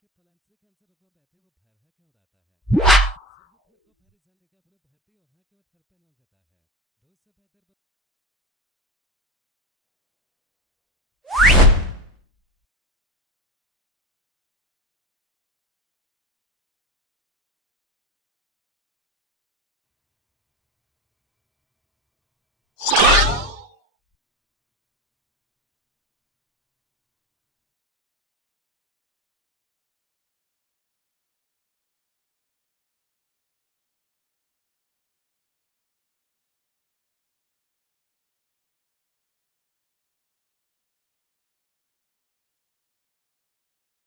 के फलांसे कैंसर रोगों बैठे वो भरहा क्यों रहता है सब तेरे को भरी जान लेके अपने भर्ती वहां के बाद घर पे नहीं कहता है दोस्त से बेहतर